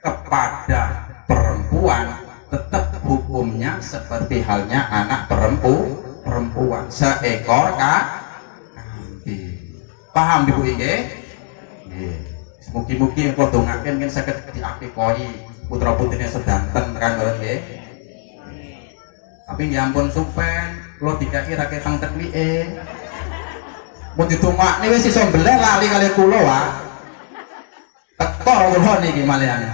kepada perempuan, tetap hukumnya seperti halnya anak perempuan, seekor kambing. Paham Ibu nggih? Nggih. Mugi-mugi padha ngaken kan saged diakikoi putra putrine sedanten kan nggih. Tapi ya ampun supen, lo dikai ra ketang teklike. Mun ditumakne wis iso mbeleh lali kali kula wae. Teko kula niki malihan.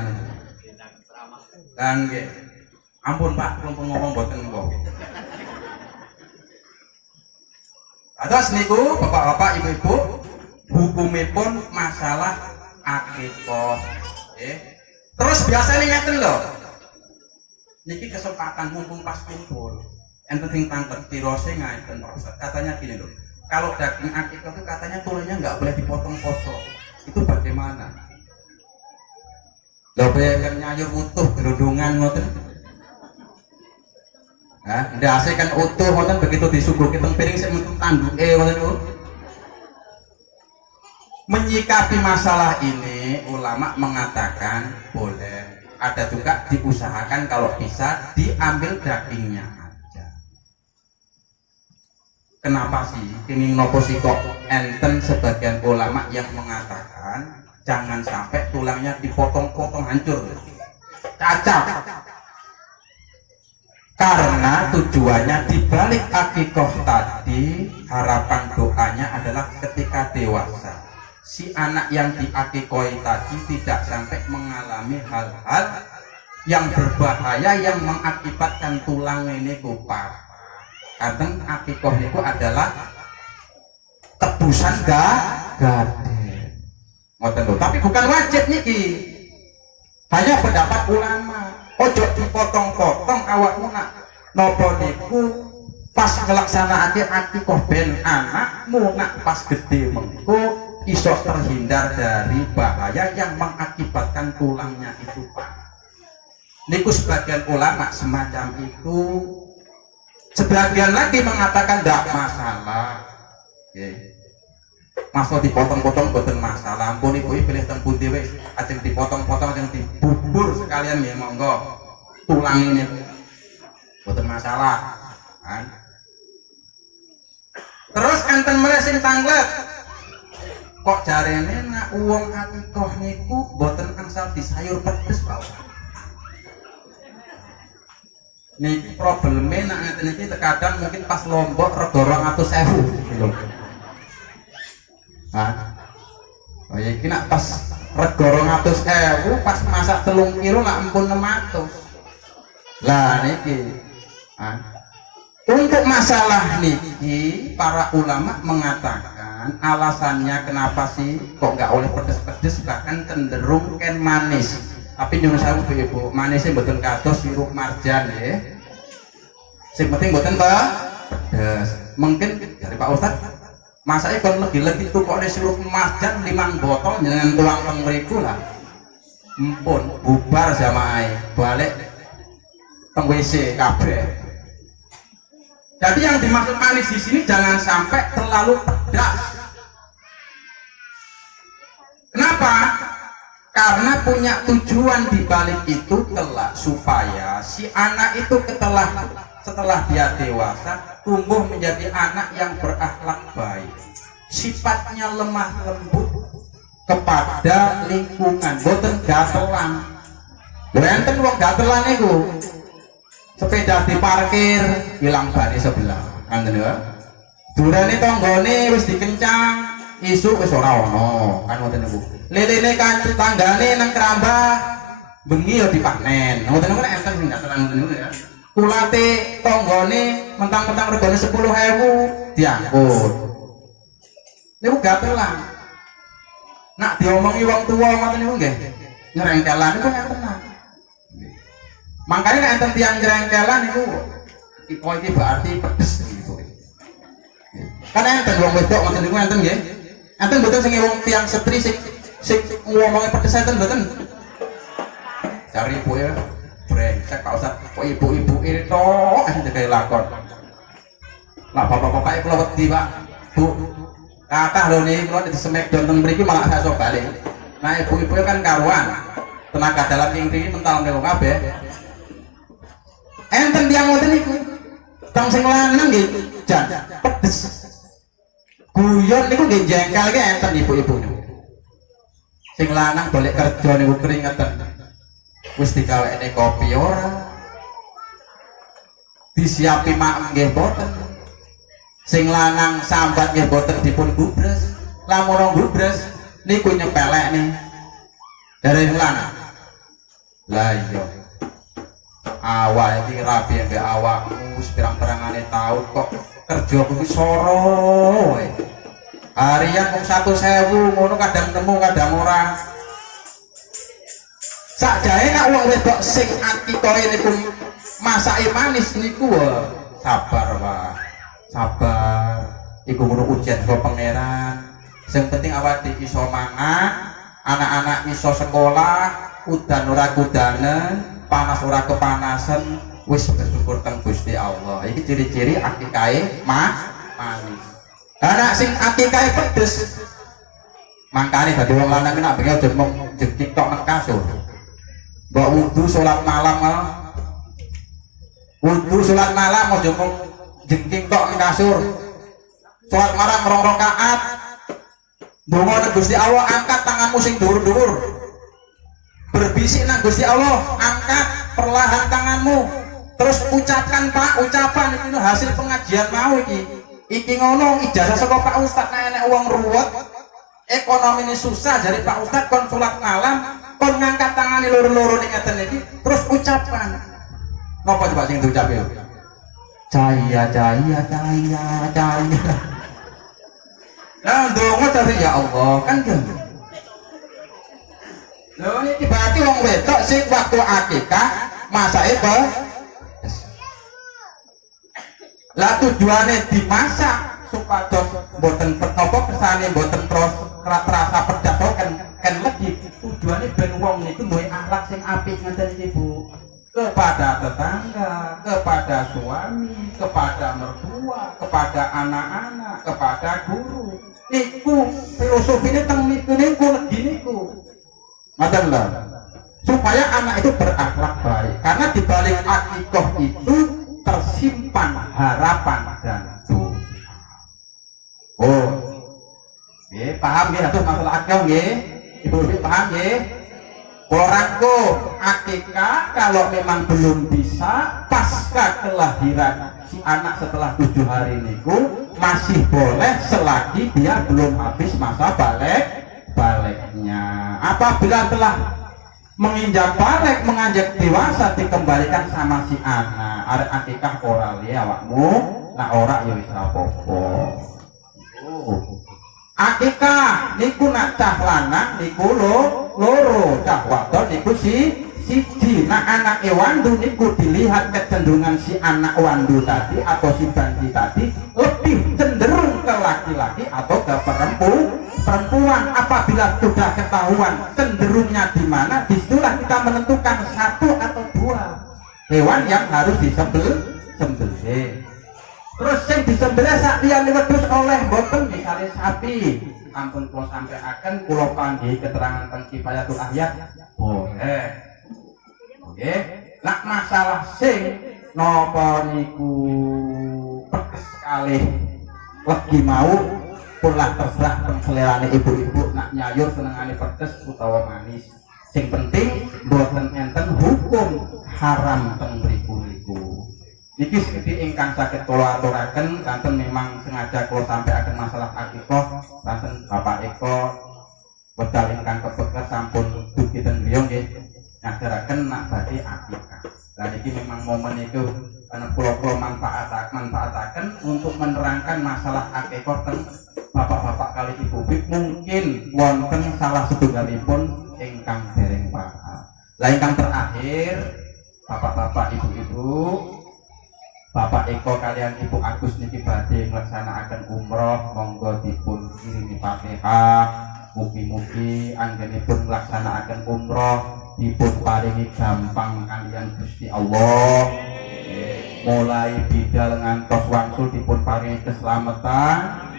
Kan nggih. Ampun Pak, kula ngomong mboten kok. Atas niku Bapak-bapak, Ibu-ibu, hukumipun masalah akikoh. Terus biasanya ngeten lho. Niki kesempatan mumpung pas kumpul. Enten sing tangkep tirose ngaten Pak. Katanya gini loh. Kalau daging akikah itu katanya tulangnya nggak boleh dipotong-potong. Itu bagaimana? Lho bayangkan nyayur utuh gerundungan ngoten. Nah, ndase kan utuh ngoten begitu disuguhke teng piring sik metu tanduke ngoten niku. Menyikapi masalah ini ulama mengatakan boleh. Ada juga diusahakan kalau bisa diambil dagingnya aja. Kenapa sih? Ini nopo sih kok enten sebagian ulama yang mengatakan jangan sampai tulangnya dipotong-potong hancur, cacat. Karena tujuannya dibalik akikoh tadi, harapan doanya adalah ketika dewasa si anak yang diakikoi tadi tidak sampai mengalami hal-hal yang berbahaya yang mengakibatkan tulang ini kupat. Kadang akikoh itu adalah tebusan gade. Tapi bukan wajib niki. Hanya pendapat ulama. Ojo dipotong-potong awakmu nak nopo niku pas ngelaksanakake akikoh ben anakmu nak pas gede mengko iso terhindar dari bahaya yang mengakibatkan tulangnya itu pak. Niku sebagian ulama semacam itu. Sebagian lagi mengatakan tidak masalah. Masuk dipotong-potong boten masalah. Ampun ibu pilih tempuh dewe, ajeng dipotong-potong, ajeng dibubur sekalian ya monggo. Tulang ini boten masalah. Kan? Terus enten meresing tanglet. Kok jarene nak uang akikoh niku boten angsal disayur pedes Pak. Niki problemnya nak ngeten iki terkadang mungkin pas lombok rego 200.000. Oh ya iki nak pas rego 200.000 pas masak 3 kilo nak ampun 600. Lah niki. Untuk masalah niki para ulama mengatakan alasannya kenapa sih kok nggak oleh pedes-pedes bahkan cenderung ken manis. Tapi nyuwun sewu Ibu, manisnya mboten kados sirup marjan ya. Sing penting mboten pedes. Mungkin dari Pak Ustadz masaknya kon legi-legi tukokne sirup marjan 5 botol dengan tuang teng mriku lah. Empun bubar jamaah balik teng WC kabeh. Jadi yang dimaksud manis di sini jangan sampai terlalu pedas. Kenapa? Karena punya tujuan di balik itu kelak supaya si anak itu setelah dia dewasa tumbuh menjadi anak yang berakhlak baik, sifatnya lemah lembut kepada lingkungan, boten gatelan. Enten wong gatelan itu sepeda diparkir hilang bani sebelah, enten ya. Durane tanggane wis dikencang, isu wis ora ono, kan ngoten niku. Lelene kan tanggane nang kerambah bengi ya dipanen. Ngoten niku nek enten sing gatelan ngoten niku ya. Kulate tanggane mentang-mentang regane 10.000 diangkut. Niku gatelan. Nak diomongi wong tuwa ngoten niku nggih. Nyerengkelan niku enten. Makanya nek enten tiyang nyerengkelan niku iki berarti pedes gitu. Kan enten wong wedok ngoten niku enten nggih. Enten mboten sing wong tiyang setri sing ngomongin pedes enten mboten. Cari ibu ya. Brengsek Pak Ustaz, kok ibu-ibu ini tok ente kaya lakon. Lah bapak-bapak kula wedi Pak. Bu. Kathah lho niki kula di Smackdown teng mriki malah saya sok balik. Nah ibu-ibu kan karuan. Tenaga dalam ing mriki mental niku kabeh. Enten tiyang ngoten niku. Tong sing lanang nggih jan pedes. Guyon niku nggih jengkel ki enten ibu-ibu niku. Sing lanang balik kerja niku keringetan. Wis digawekne kopi ora. Disiapi maem nggih boten. Sing lanang sambat nggih boten dipun gubres. Lamun gubres niku nyepelekne. Dari lanang. Lah iya. Awak iki rapi ambek awakmu pirang-pirangane taun kok kerja kuwi soro wae. Harian mung 100.000 ngono kadang temu kadang ora. Sakjae nek wong wedok sing akikoe niku masake manis niku sabar Pak. Sabar. Iku ngono ujian saka pangeran. Sing penting awake iso mangan, anak-anak iso sekolah, udan ora kudanen, panas ora kepanasan, wis bersyukur teng Gusti Allah. Iki ciri-ciri akikae manis. Anak sing akikae pedes. Mangkane dadi wong lanang nek bengi aja mung jekik tok nang kasur. Mbok wudu salat malam, wudu salat malam aja mung jengking tok nang kasur. Salat malam 2 rakaat. Donga nang Gusti Allah, angkat tanganmu sing dhuwur-dhuwur. Berbisik nang Gusti Allah, angkat perlahan tanganmu. Terus ucapkan Pak, ucapan itu hasil pengajian mau iki ngono ijazah saka Pak Ustad. Nek enek wong ruwet ekonomi ini susah jadi Pak Ustad kon sholat malam kon ngangkat tangani loro-loro ning ngeten iki terus ucapan napa coba sing diucapke cahaya nah ndonga dari ya Allah kan gitu lho ini berarti wong wedok sing waktu akikah masa itu lah tujuannya dimasak supados mboten apa kesane mboten terus rasa pedas kan legi tujuannya ben wong niku duwe akhlak sing apik ngeten iki Bu kepada tetangga, kepada suami, kepada mertua, kepada anak-anak, kepada guru. Iku filosofine teng niku legi niku. Ngoten lho. Supaya anak itu berakhlak baik. Karena di balik akikah itu tersimpan harapan dan doa. Oh, paham ya? Terus masalah akikah nggih? Ibu-ibu paham nggih? Orangku akikah kalau memang belum bisa pasca kelahiran si anak setelah 7 hari niku masih boleh selagi dia belum habis masa baliknya. Apabila telah menginjak balik, menganjak dewasa dikembalikan sama si anak. Arek akikah ora li awakmu, nak ora ya wis apa-apa. Akikah niku nak cah lanang niku loro, cah wadon niku siji. Nah anak wandu niku dilihat kecenderungan si anak wandu tadi atau si banci tadi lebih cenderung ke laki-laki atau ke perempuan. Apabila sudah ketahuan cenderungnya di mana, disitulah kita menentukan 1 atau 2 hewan yang harus disembelih. Terus yang disembelih sak liyane wedhus oleh mboten misalnya sapi. Ampun kula sampaiaken kula panggih keterangan teng Kifayatul Ahyad boleh. Nggih, nak masalah sing napa niku pedes kalih legi mau pun lah terserah teng selerane ibu-ibu nak nyayur senengane pedes utawa manis. Sing penting mboten enten hukum haram teng mriku. Niki sekedhik ingkang saged kula aturaken kanten memang sengaja kula sampaiaken masalah akikah kanten Bapak Eko wedal ingkang kepekes sampun dugi ten griya nggih ngajaraken nak badhe akikah. Lah niki memang momen itu kula manfaataken untuk menerangkan masalah akikah ten bapak-bapak kali ibu mungkin wonten salah setunggalipun ingkang dereng paham. Lah ingkang terakhir bapak-bapak ibu-ibu Bapak Eko kalian Ibu Agus niki badhe mlaksanaken umroh monggo dipun kirimi Fatihah. Mugi-mugi anggenipun mlaksanaken umroh dipun paringi gampang kalian Gusti Allah. Mulai bidal ngantos wangsul dipun paringi keselamatan.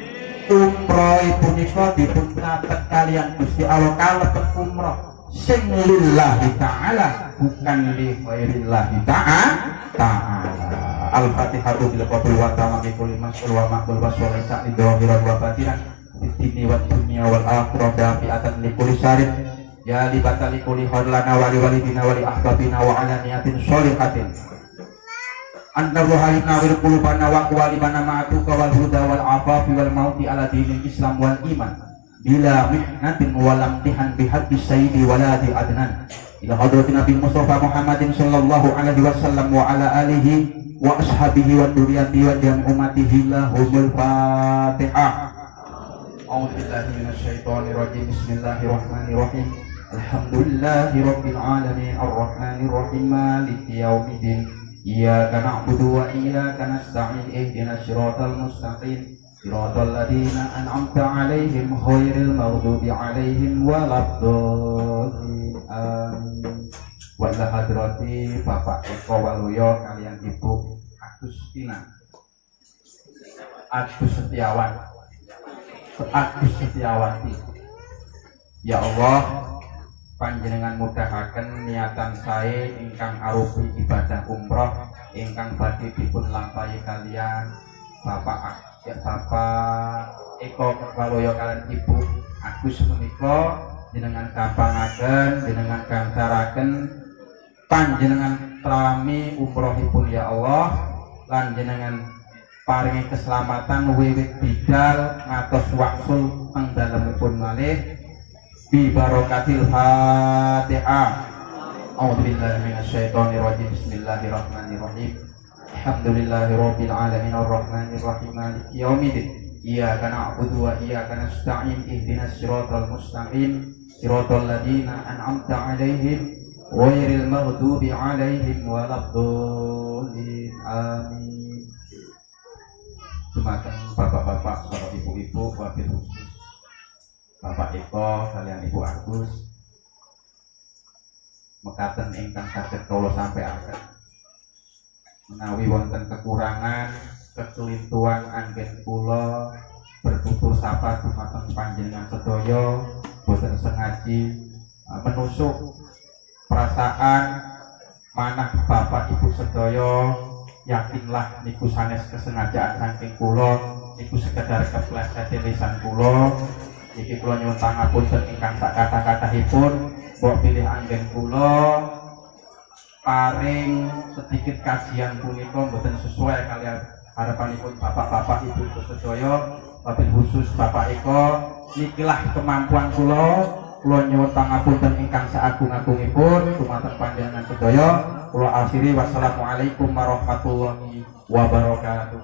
Umroh punika dipun catet kalian Gusti Allah kalebet umroh sing lillahi ta'ala bukan li ghairillahi ta'ala. Al-Fatihatu bil qabul wa tamami kulli mas'ul wa maqbul wa sholisa lidhahiran wa batinan fitini wa dunya wal akhirah dafi'atan li kulli syarin ya li batali kulli khairlana wa li walidina wa li ahbabina wa ala niyatin sholihatin anta ruhayna wil qulubana wa qawalibana ma'atuka wal huda wal afafi wal mauti ala dinil islam wal iman bila mihnatin walam tihan bihaddi sayyidi waladi adnan ila hadratin Nabi Mustafa Muhammadin sallallahu alaihi wasallam wa ala alihi wa ashabihi wa duriyati wa jam umatihi lahumul fatihah. A'udzubillahi minasyaitonir rajim. Bismillahirrahmanirrahim. Alhamdulillahi rabbil alamin arrahmanir rahim maliki yaumiddin. Iyyaka na'budu wa iyyaka nasta'in ihdinas siratal mustaqim siratal ladzina an'amta 'alaihim ghairil maghdubi 'alaihim waladdallin. Amin. Wa ila hadrati Bapak Eko Waluyo kalian Ibu Agustina Agus Setiawati. Ya Allah, panjenengan mudahaken niatan saya ingkang arupi ibadah umroh ingkang badhe dipun lampahi kalian Bapak Eko Waluyo kalian Ibu Agus menika jenengan gampangaken jenengan gangsaraken panjenengan nentrami umrohipun ya Allah, lan jenengan paringi keselamatan wiwit bidal ngatos waksul teng dalemipun malih bi barokatil Fatihah. A'udzubillahi minasyaitonirrajim. Bismillahirrahmanirrahim. Alhamdulillahirabbil alamin arrahmanir rahim maliki yaumiddin. Iyyaka na'budu wa iyyaka nasta'in. Ihdinas siratal mustaqim. Siratal ladzina an'amta 'alaihim ghairil maghdubi 'alaihim waladdallin. Amin. Dumateng bapak-bapak, saudara ibu-ibu, wabil khusus Bapak Eko kalian Ibu Agus mekaten ingkang saged kula sampaiaken menawi wonten kekurangan kekelintuan anggen kula bertutur sapa dumateng panjenengan sedaya boten sengaji menusuk perasaan manah Bapak Ibu sedaya. Yakinlah niku sanes kesengajaan saking kula, niku sekedar kepleset lisan kula. Iki kula nyuwun pangapunten ingkang sak kata-katahipun mbok pilih anggen kula paring sedikit kajian punika mboten sesuai kalian harapanipun bapak-bapak ibu sedaya, wabil khusus Bapak Eko nikilah kemampuan kula nyuwun pangapunten ingkang saagung-agungipun dumateng panjenengan sedaya. Kula akhiri wassalamualaikum warahmatullahi wabarakatuh.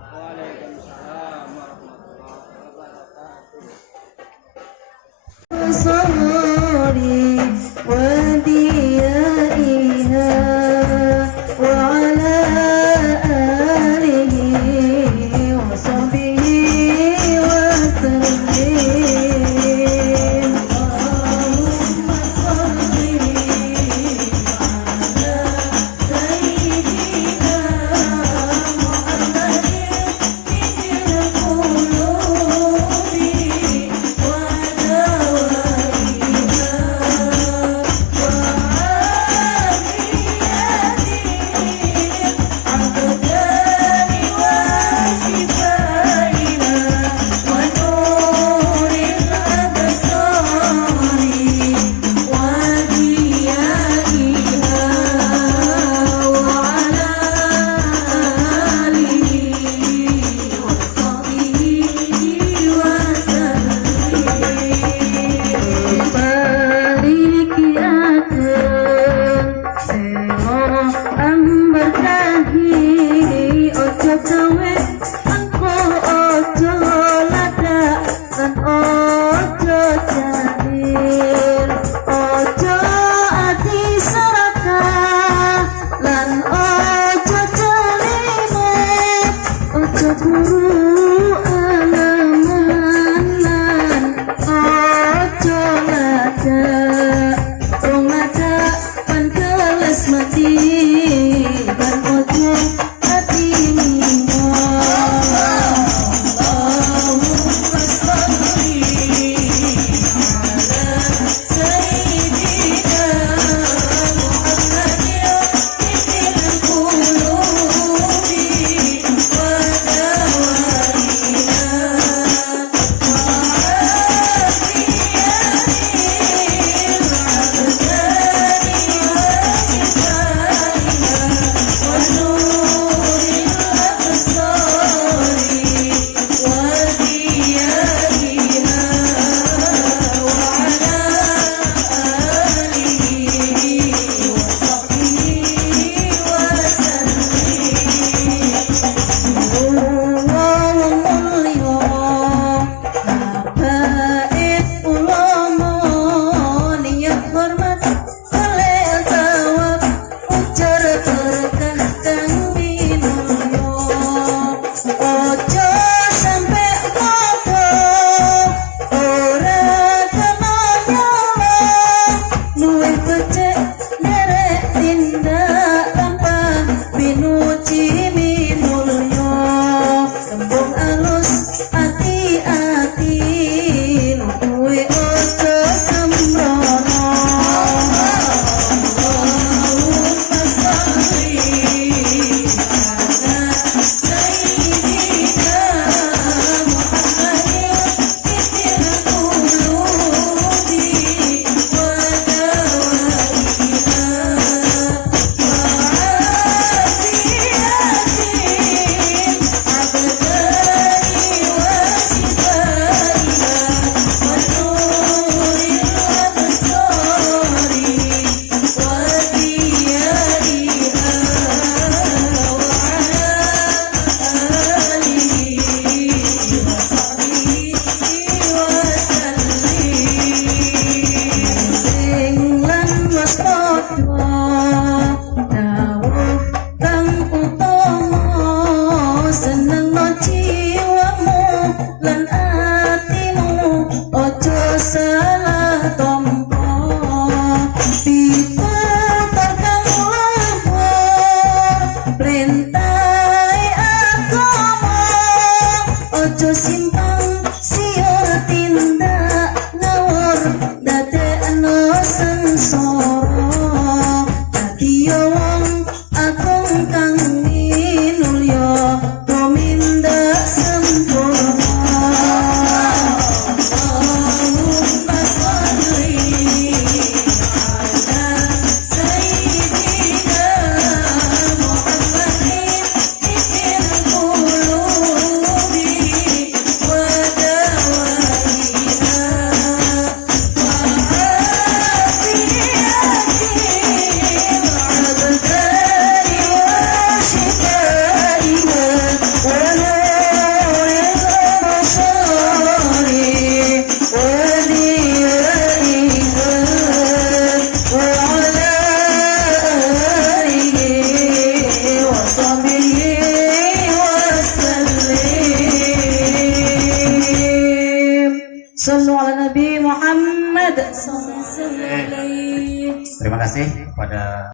Terima kasih kepada